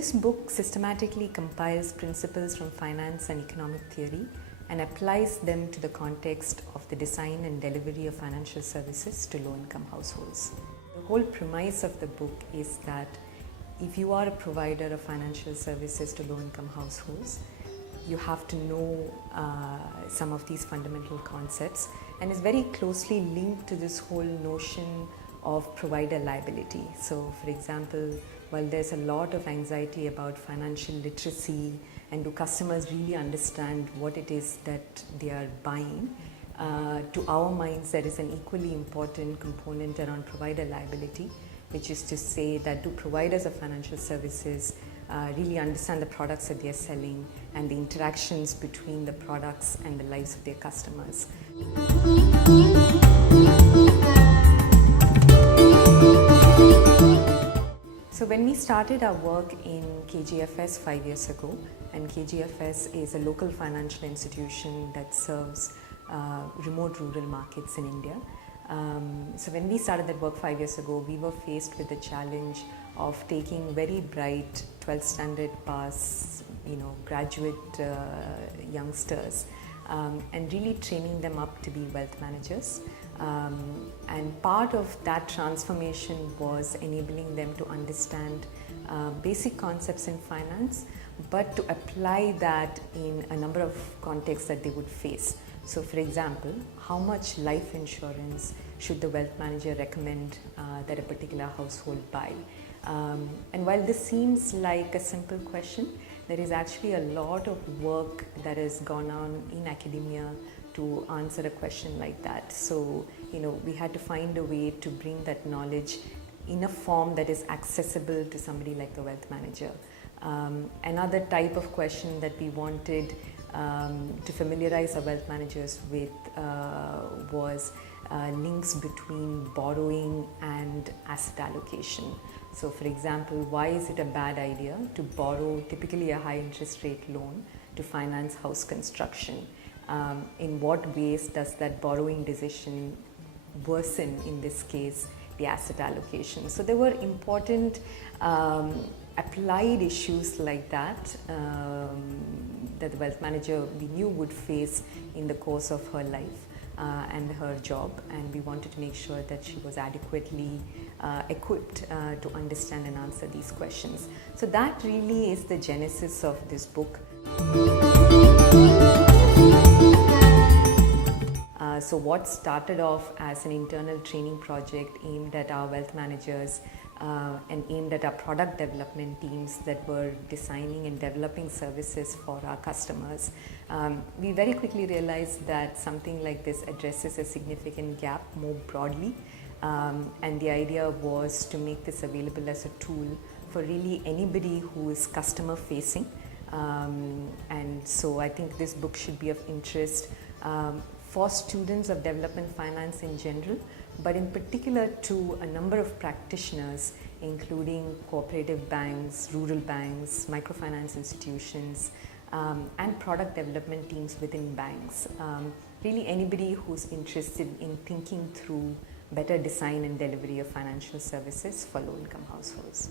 this book systematically compiles principles from finance and economic theory and applies them to the context of the design and delivery of financial services to low-income households. The whole premise of the book is that if you are a provider of financial services to low-income households, you have to know some of these fundamental concepts, and is very closely linked to this whole notion of provider liability. So, for example, while there's a lot of anxiety about financial literacy and do customers really understand what it is that they are buying, to our minds there is an equally important component around provider liability, which is to say that do providers of financial services really understand the products that they are selling and the interactions between the products and the lives of their customers. So when we started our work in KGFS 5 years ago, and KGFS is a local financial institution that serves remote rural markets in India. So when we started that work 5 years ago, we were faced with the challenge of taking very bright 12th standard pass, graduate youngsters and really training them up to be wealth managers. And part of that transformation was enabling them to understand basic concepts in finance, but to apply that in a number of contexts that they would face. So, for example, how much life insurance should the wealth manager recommend that a particular household buy? And while this seems like a simple question, there is actually a lot of work that has gone on in academia to answer a question like that. So, we had to find a way to bring that knowledge in a form that is accessible to somebody like the wealth manager. Another type of question that we wanted to familiarize our wealth managers with was links between borrowing and asset allocation. So, for example, why is it a bad idea to borrow typically a high interest rate loan to finance house construction? In what ways does that borrowing decision worsen, in this case, the asset allocation? So there were important applied issues like that that the wealth manager we knew would face in the course of her life and her job, and we wanted to make sure that she was adequately equipped to understand and answer these questions. So that really is the genesis of this book. So what started off as an internal training project aimed at our wealth managers and aimed at our product development teams that were designing and developing services for our customers, we very quickly realized that something like this addresses a significant gap more broadly, and the idea was to make this available as a tool for really anybody who is customer facing. And so I think this book should be of interest for students of development finance in general, but in particular to a number of practitioners, including cooperative banks, rural banks, microfinance institutions, and product development teams within banks. Really anybody who's interested in thinking through better design and delivery of financial services for low-income households.